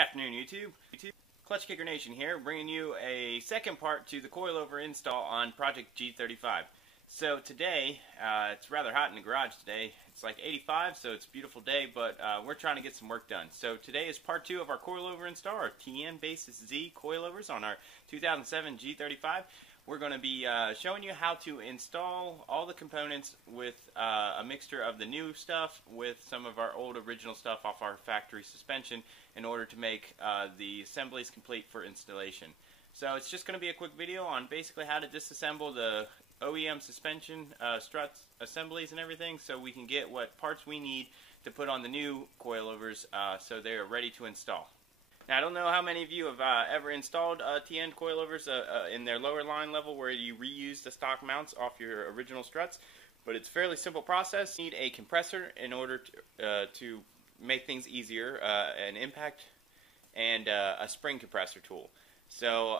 afternoon, YouTube. Clutch Kicker Nation here, bringing you a second part to the coilover install on Project G35. So today, it's rather hot in the garage today. It's like 85, so it's a beautiful day, but we're trying to get some work done. So today is part 2 of our coilover install, our tein basis Z coilovers on our 2007 G35. We're going to be showing you how to install all the components with a mixture of the new stuff with some of our old original stuff off our factory suspension in order to make the assemblies complete for installation. So it's just going to be a quick video on basically how to disassemble the OEM suspension struts assemblies and everything so we can get what parts we need to put on the new coilovers so they are ready to install. Now, I don't know how many of you have ever installed tein coilovers in their lower line level where you reuse the stock mounts off your original struts, but it's a fairly simple process. You need a compressor in order to make things easier, an impact, and a spring compressor tool. So,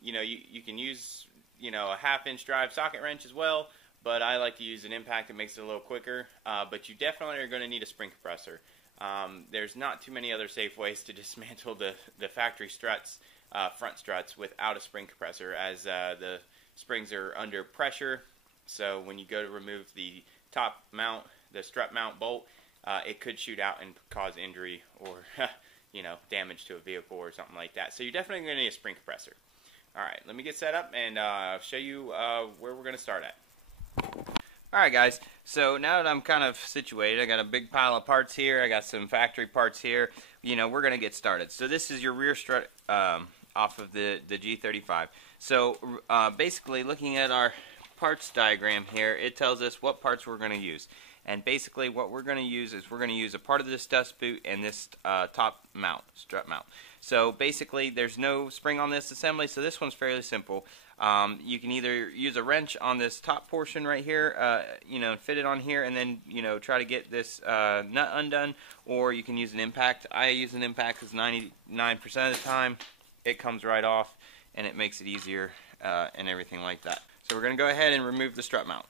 you can use, a half-inch drive socket wrench as well, but I like to use an impact. It makes it a little quicker, but you definitely are going to need a spring compressor. There's not too many other safe ways to dismantle the factory struts, front struts, without a spring compressor, as the springs are under pressure. So when you go to remove the top mount, the strut mount bolt, it could shoot out and cause injury or damage to a vehicle or something like that. So you're definitely going to need a spring compressor. Alright, let me get set up and show you where we're going to start at. Alright guys, so now that I'm kind of situated, I got a big pile of parts here, I got some factory parts here, we're going to get started. So this is your rear strut off of the G35. So basically looking at our parts diagram here, it tells us what parts we're going to use. And basically what we're going to use is we're going to use a part of this dust boot and this top mount, strut mount. So basically there's no spring on this assembly, so this one's fairly simple. You can either use a wrench on this top portion right here, fit it on here and then, try to get this nut undone, or you can use an impact. I use an impact because 99% of the time it comes right off and it makes it easier and everything like that. So we're going to go ahead and remove the strut mount.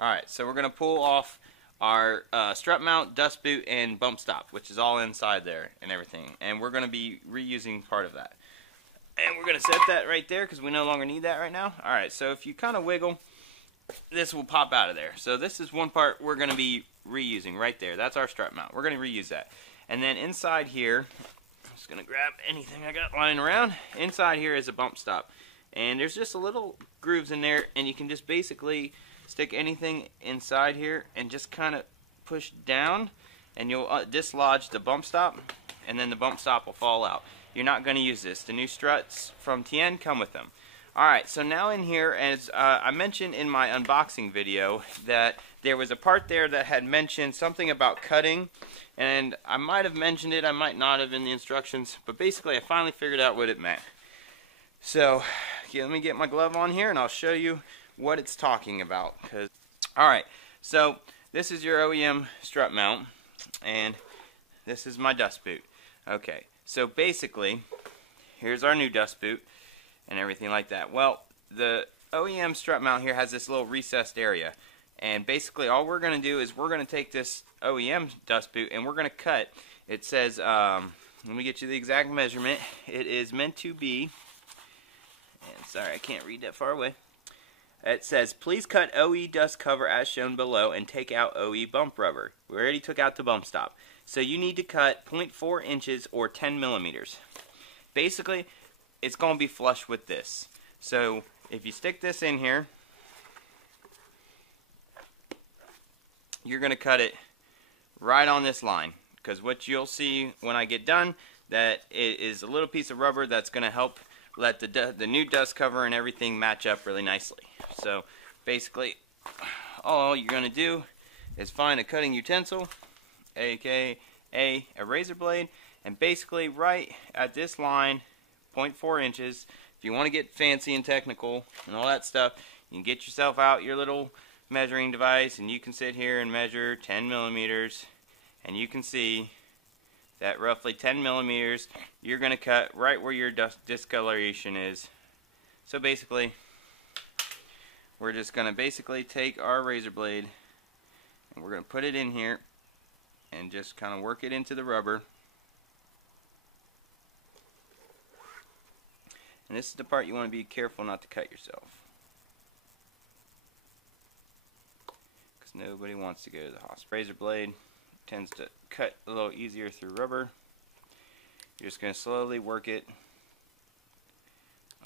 Alright, so we're going to pull off our strut mount, dust boot, and bump stop, which is all inside there and everything. And we're going to be reusing part of that. And we're going to set that right there because we no longer need that right now. Alright, so if you kind of wiggle, this will pop out of there. So this is one part we're going to be reusing right there. That's our strut mount. We're going to reuse that. And then inside here, I'm just going to grab anything I got lying around. Inside here is a bump stop. And there's just a little grooves in there, and you can just basically stick anything inside here and just kind of push down, and you'll dislodge the bump stop, and then the bump stop will fall out. You're not going to use this. The new struts from tein come with them. Alright, so now in here, as I mentioned in my unboxing video, that there was a part there that had mentioned something about cutting, and I might have mentioned it, I might not have in the instructions, but basically I finally figured out what it meant. So, let me get my glove on here and I'll show you what it's talking about. Alright, so this is your OEM strut mount, and this is my dust boot. Okay, so basically, here's our new dust boot and everything like that. Well, the OEM strut mount here has this little recessed area, and basically all we're going to do is we're going to take this OEM dust boot and we're going to cut. It says, let me get you the exact measurement. It is meant to be, and sorry I can't read that far away. It says, please cut OE dust cover as shown below and take out OE bump rubber. We already took out the bump stop. So you need to cut 0.4 inches or 10 millimeters. Basically, it's going to be flush with this. So if you stick this in here, you're going to cut it right on this line. Because what you'll see when I get done, that it is a little piece of rubber that's going to help let the new dust cover and everything match up really nicely. So basically all you're going to do is find a cutting utensil, aka a razor blade, and basically right at this line, 0.4 inches, if you want to get fancy and technical and all that stuff, you can get yourself out your little measuring device and you can sit here and measure 10 millimeters, and you can see that roughly 10 millimeters you're going to cut right where your discoloration is. So basically we're just going to take our razor blade and we're going to put it in here and just kind of work it into the rubber And this is the part you want to be careful not to cut yourself, because nobody wants to go to the hospital. Razor blade tends to cut a little easier through rubber. You're just going to slowly work it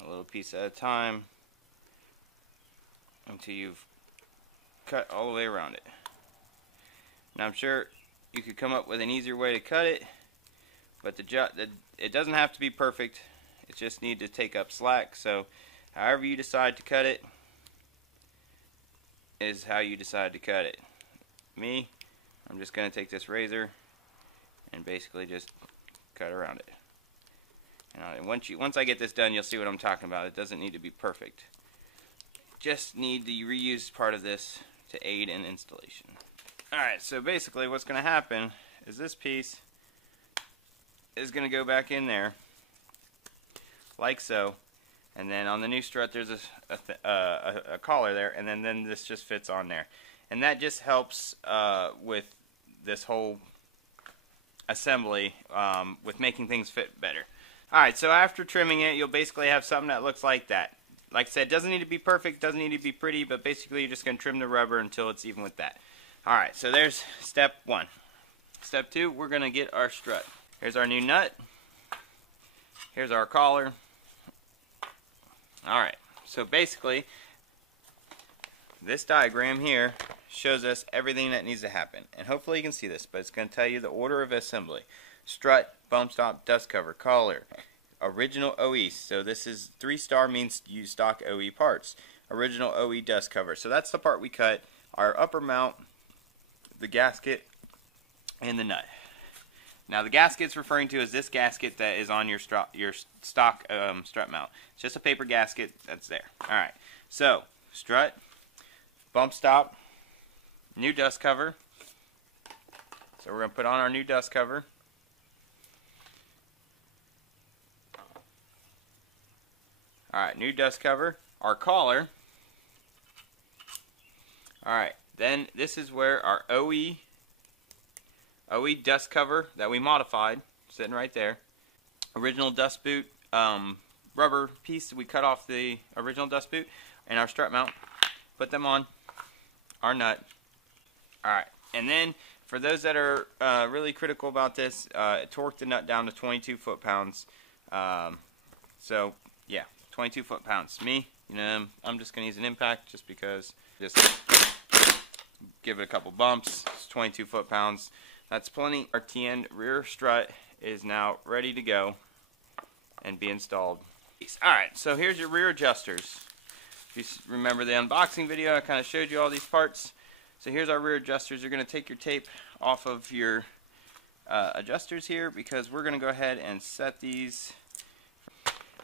a little piece at a time until you've cut all the way around it. Now I'm sure you could come up with an easier way to cut it, but it doesn't have to be perfect. It just needs to take up slack. So however you decide to cut it is how you decide to cut it. Me, I'm just going to take this razor and basically just cut around it. And once I get this done, you'll see what I'm talking about. It doesn't need to be perfect. Just need the reused part of this to aid in installation. Alright, so basically what's going to happen is this piece is going to go back in there like so, and then on the new strut there's a collar there, and then this just fits on there, and that just helps with this whole assembly with making things fit better. Alright, so after trimming it, you'll basically have something that looks like that. Like I said, it doesn't need to be perfect, doesn't need to be pretty, but basically you're just going to trim the rubber until it's even with that. Alright, so there's step one. Step two, we're going to get our strut. Here's our new nut. Here's our collar. Alright, so basically, this diagram here shows us everything that needs to happen. And hopefully you can see this, but it's going to tell you the order of assembly. Strut, bump stop, dust cover, collar, original OE. So this is 3-star means use stock OE parts. Original OE dust cover. So that's the part we cut. Our upper mount, the gasket, and the nut. Now the gasket's referring to is this gasket that is on your stock strut mount. It's just a paper gasket that's there. Alright, so strut, bump stop, new dust cover. So we're going to put on our new dust cover. Alright, new dust cover. Our collar. Alright, then this is where our OE dust cover that we modified, sitting right there. Original dust boot rubber piece, we cut off the original dust boot, and our strut mount. Put them on our nut. Alright, and then for those that are really critical about this, torque the nut down to 22 foot-pounds. So, yeah, 22 foot-pounds. Me, I'm just going to use an impact just because, just give it a couple bumps. It's 22 foot-pounds. That's plenty. Our tein rear strut is now ready to go and be installed. Alright, so here's your rear adjusters. If you remember the unboxing video, I kind of showed you all these parts. So here's our rear adjusters. You're going to take your tape off of your adjusters here, because we're going to go ahead and set these.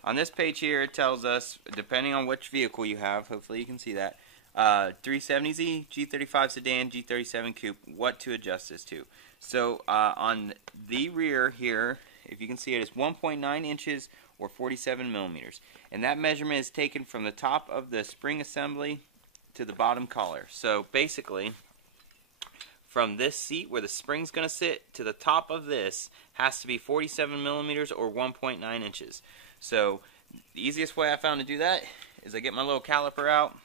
On this page here, it tells us, depending on which vehicle you have, hopefully you can see that, 370Z, G35 sedan, G37 coupe, what to adjust this to. So on the rear here, if you can see it, is 1.9 inches or 47 millimeters. And that measurement is taken from the top of the spring assembly to the bottom collar. So basically, from this seat where the spring's going to sit to the top of this has to be 47 millimeters or 1.9 inches. So the easiest way I found to do that is I get my little caliper out,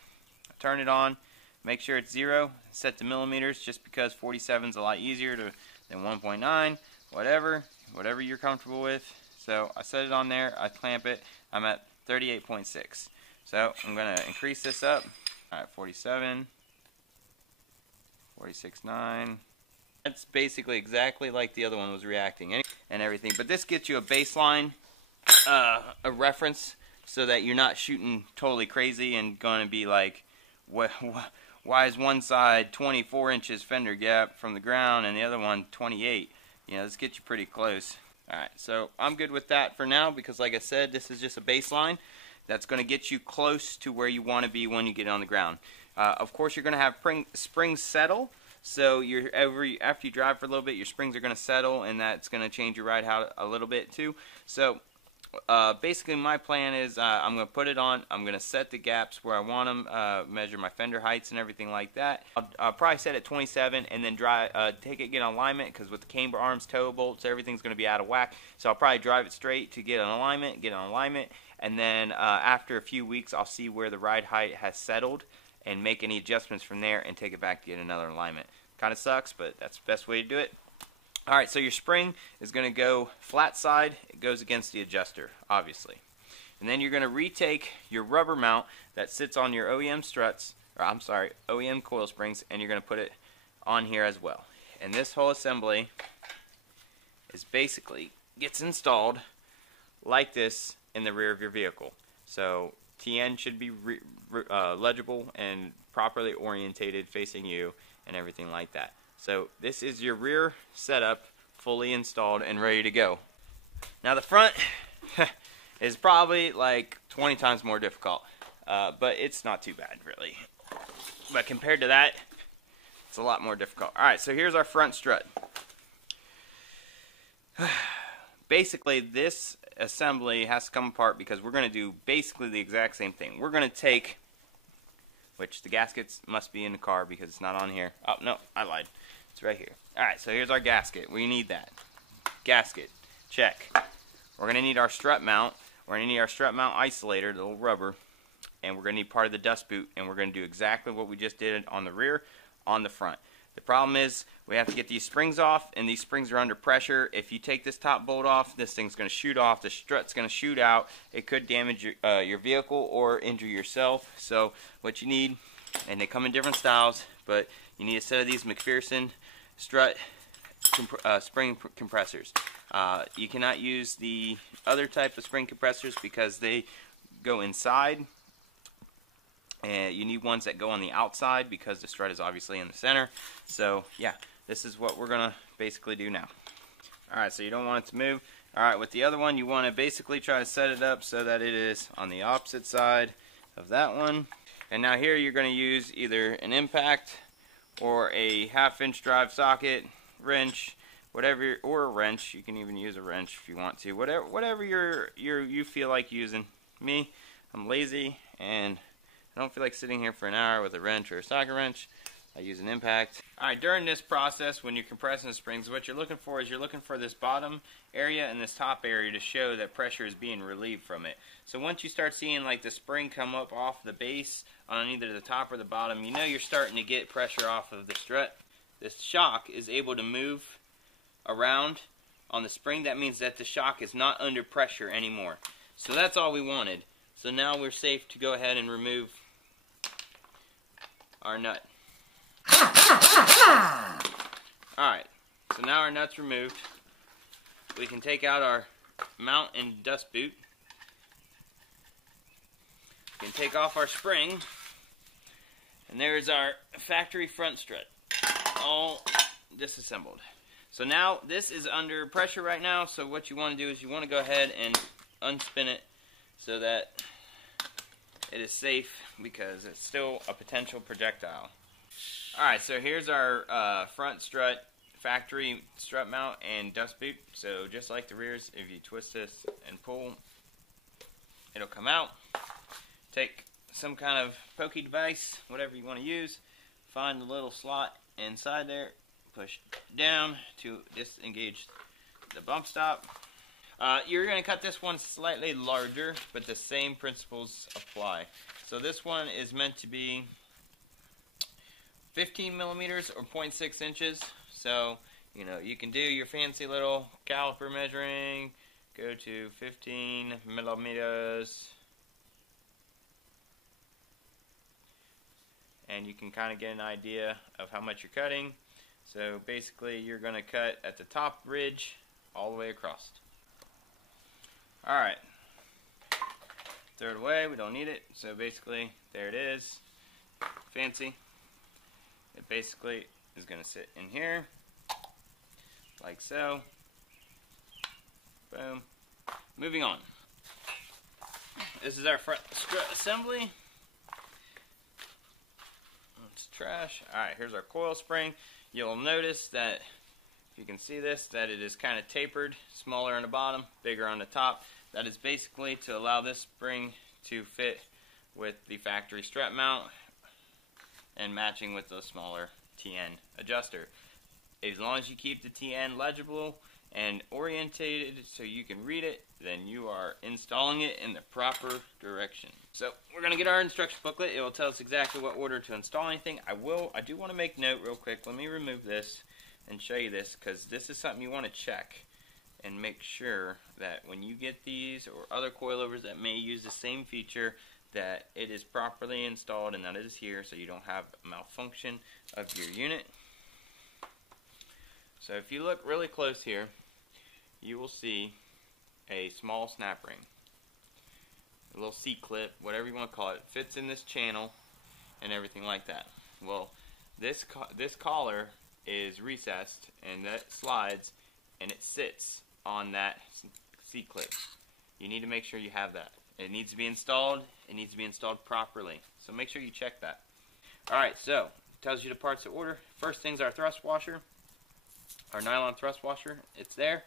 turn it on, make sure it's 0, set to millimeters, just because 47 is a lot easier than 1.9, whatever you're comfortable with. So I set it on there, I clamp it, I'm at 38.6. So I'm going to increase this up. Alright, 47, 46.9. That's basically exactly like the other one was reacting and everything. But this gets you a baseline, a reference, so that you're not shooting totally crazy and going to be like, why is one side 24 inches fender gap from the ground and the other one 28? This gets you pretty close. Alright, so I'm good with that for now, because like I said, this is just a baseline that's going to get you close to where you want to be when you get on the ground. Of course, you're going to have springs settle, so after you drive for a little bit, your springs are going to settle, and that's going to change your ride out a little bit too. So basically my plan is I'm going to put it on, I'm going to set the gaps where I want them, measure my fender heights and everything like that. I'll probably set at 27 and then take it, get an alignment, because with the camber arms, toe bolts, everything's going to be out of whack. So I'll probably drive it straight to get an alignment, and then after a few weeks I'll see where the ride height has settled and make any adjustments from there and take it back to get another alignment. Kind of sucks, but that's the best way to do it. Alright, so your spring is going to go flat side. It goes against the adjuster, obviously. And then you're going to retake your rubber mount that sits on your OEM struts, or I'm sorry, OEM coil springs, and you're going to put it on here as well. And this whole assembly is basically gets installed like this in the rear of your vehicle. So tein should be legible and properly orientated facing you and everything like that. So this is your rear setup fully installed and ready to go. Now the front is probably like 20 times more difficult, but it's not too bad really. But compared to that, it's a lot more difficult. Alright, so here's our front strut. Basically this assembly has to come apart because we're going to do basically the exact same thing. We're going to take, which the gaskets must be in the car because it's not on here. Oh no, I lied. It's right here. Alright, so here's our gasket. We need that. Gasket. Check. We're going to need our strut mount. We're going to need our strut mount isolator, the little rubber. And we're going to need part of the dust boot. And we're going to do exactly what we just did on the rear, on the front. The problem is we have to get these springs off, and these springs are under pressure. If you take this top bolt off, this thing's going to shoot off. The strut's going to shoot out. It could damage your vehicle or injure yourself. So what you need, and they come in different styles, but you need a set of these McPherson strut spring compressors. You cannot use the other type of spring compressors because they go inside. And you need ones that go on the outside because the strut is obviously in the center. So yeah, this is what we're going to basically do now. Alright, so you don't want it to move. Alright, with the other one you want to basically try to set it up so that it is on the opposite side of that one. And now here you're going to use either an impact or a 1/2-inch drive socket, wrench, whatever, or a wrench. You can even use a wrench if you want to. Whatever you feel like using. Me, I'm lazy and I don't feel like sitting here for an hour with a wrench or a socket wrench. I use an impact. Alright, during this process when you're compressing the springs, what you're looking for is you're looking for this bottom area and this top area to show that pressure is being relieved from it. So once you start seeing like the spring come up off the base on either the top or the bottom, you know you're starting to get pressure off of the strut. This shock is able to move around on the spring. That means that the shock is not under pressure anymore. So that's all we wanted. So now we're safe to go ahead and remove our nut. Alright, so now our nut's removed. We can take out our mount and dust boot. We can take off our spring. And there's our factory front strut, all disassembled. So now this is under pressure right now, so what you want to do is you want to go ahead and unspin it so that it is safe because it's still a potential projectile. Alright, so here's our front strut, factory strut mount and dust boot. So just like the rears, if you twist this and pull, it'll come out. Take some kind of pokey device, whatever you want to use, find the little slot inside there, push down to disengage the bump stop. You're going to cut this one slightly larger, but the same principles apply. So this one is meant to be 15 millimeters or 0.6 inches. So, you know, you can do your fancy little caliper measuring, go to 15 millimeters, and you can kind of get an idea of how much you're cutting. So basically you're going to cut at the top ridge all the way across. Alright, throw it away, we don't need it. So basically, there it is, fancy. It basically is going to sit in here, like so. Boom. Moving on. This is our front strut assembly. It's trash. Alright, here's our coil spring. You'll notice that, if you can see this, that it is kind of tapered, smaller on the bottom, bigger on the top. That is basically to allow this spring to fit with the factory strut mount and matching with the smaller tein adjuster. As long as you keep the tein legible and orientated so you can read it, then you are installing it in the proper direction. So we're going to get our instruction booklet. It will tell us exactly what order to install anything. I do want to make note real quick. Let me remove this and show you this, because this is something you want to check and make sure that when you get these or other coilovers that may use the same feature, that it is properly installed and that it is here, so you don't have a malfunction of your unit. So if you look really close here, you will see a small snap ring, a little C-clip, whatever you want to call it. It fits in this channel and everything like that. Well, this collar is recessed and that slides and it sits on that C-clip. You need to make sure you have that. It needs to be installed. It needs to be installed properly. So make sure you check that. Alright, so it tells you the parts to order. First thing's our thrust washer, our nylon thrust washer. It's there.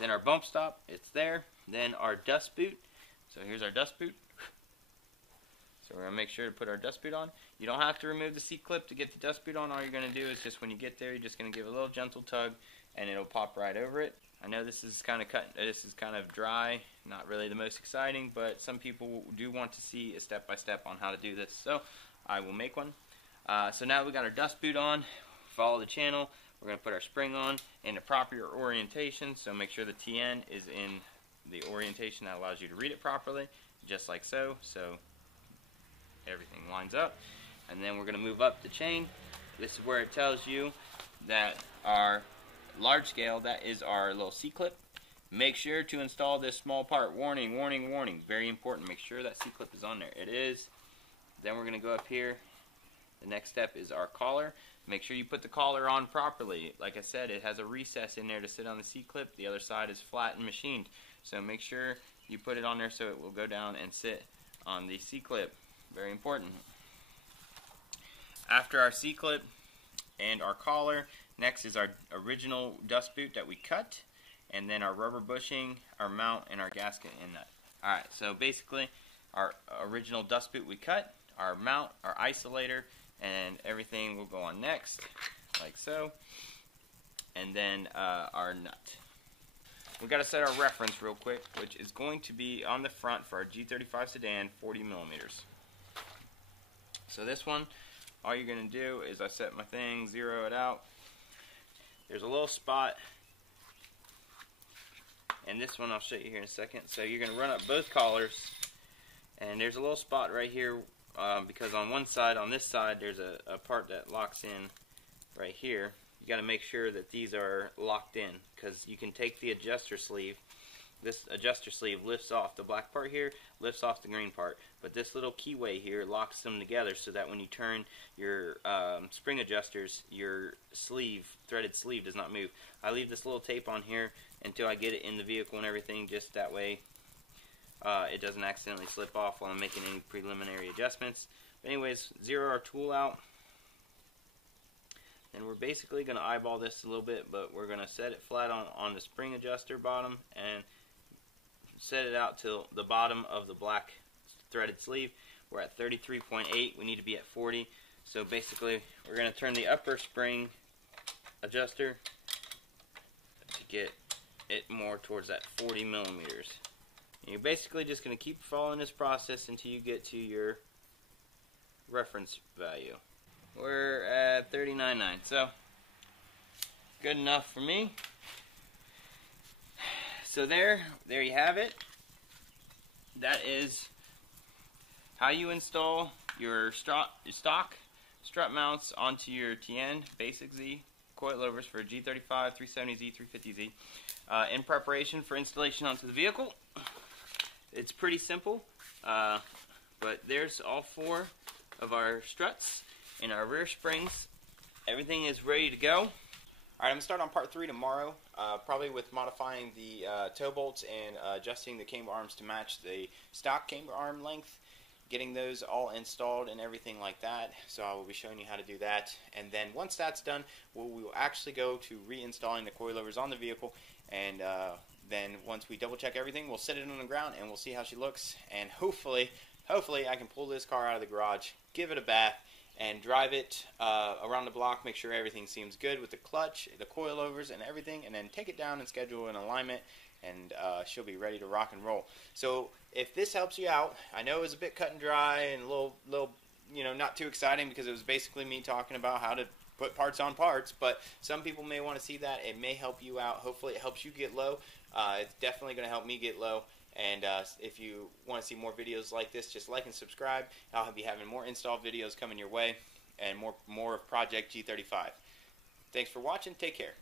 Then our bump stop. It's there. Then our dust boot. So here's our dust boot. So we're going to make sure to put our dust boot on. You don't have to remove the C-clip to get the dust boot on. All you're going to do is just when you get there, you're just going to give a little gentle tug and it'll pop right over it. I know this is kind of dry, not really the most exciting, but some people do want to see a step-by-step on how to do this. So I will make one. So now we got our dust boot on. Follow the channel. We're going to put our spring on in the proper orientation. So make sure the tein is in the orientation that allows you to read it properly, just like so. So everything lines up. And then we're going to move up the chain. This is where it tells you that our large scale, that is our little C-clip. Make sure to install this small part. Warning, warning, warning. Very important. Make sure that C-clip is on there. It is. Then we're going to go up here. The next step is our collar. Make sure you put the collar on properly. Like I said, it has a recess in there to sit on the C-clip. The other side is flat and machined. So make sure you put it on there so it will go down and sit on the C-clip. Very important. After our C-clip and our collar, next is our original dust boot that we cut, and then our rubber bushing, our mount, and our gasket in that. Alright, so basically our original dust boot we cut, our mount, our isolator, and everything will go on next, like so, and then our nut. We've got to set our reference real quick, which is going to be on the front for our G35 sedan, 40 millimeters. So this one, all you're going to do is I set my thing, zero it out. There's a little spot, and this one I'll show you here in a second. So you're going to run up both collars, and there's a little spot right here because on one side, on this side, there's a part that locks in right here. You got to make sure that these are locked in, because you can take the adjuster sleeve. This adjuster sleeve lifts off. The black part here lifts off the green part, but this little keyway here locks them together so that when you turn your spring adjusters, your threaded sleeve does not move. I leave this little tape on here until I get it in the vehicle and everything, just that way it doesn't accidentally slip off while I'm making any preliminary adjustments. But anyways, zero our tool out. And we're basically going to eyeball this a little bit, but we're going to set it flat on the spring adjuster bottom and set it out till the bottom of the black threaded sleeve. We're at 33.8. We need to be at 40. So basically, we're going to turn the upper spring adjuster to get it more towards that 40 millimeters. And you're basically just going to keep following this process until you get to your reference value. We're at 39.9, so good enough for me. So there you have it. That is how you install your stock strut mounts onto your tein Basic Z coilovers for G35, 370Z, 350Z in preparation for installation onto the vehicle. It's pretty simple, but there's all four of our struts and our rear springs. Everything is ready to go. Alright, I'm going to start on part 3 tomorrow, probably with modifying the toe bolts and adjusting the camber arms to match the stock camber arm length, getting those all installed and everything like that. So I will be showing you how to do that. And then once that's done, we will actually go to reinstalling the coilovers on the vehicle, and then once we double check everything, we'll set it on the ground and we'll see how she looks, and hopefully I can pull this car out of the garage, give it a bath, and drive it around the block, make sure everything seems good with the clutch, the coilovers, and everything, and then take it down and schedule an alignment, and she'll be ready to rock and roll. So if this helps you out, I know it was a bit cut and dry and a little not too exciting because it was basically me talking about how to put parts on parts, but some people may want to see that. It may help you out. Hopefully it helps you get low. It's definitely going to help me get low. And if you want to see more videos like this, just like and subscribe. I'll be having more install videos coming your way and more of Project G35. Thanks for watching. Take care.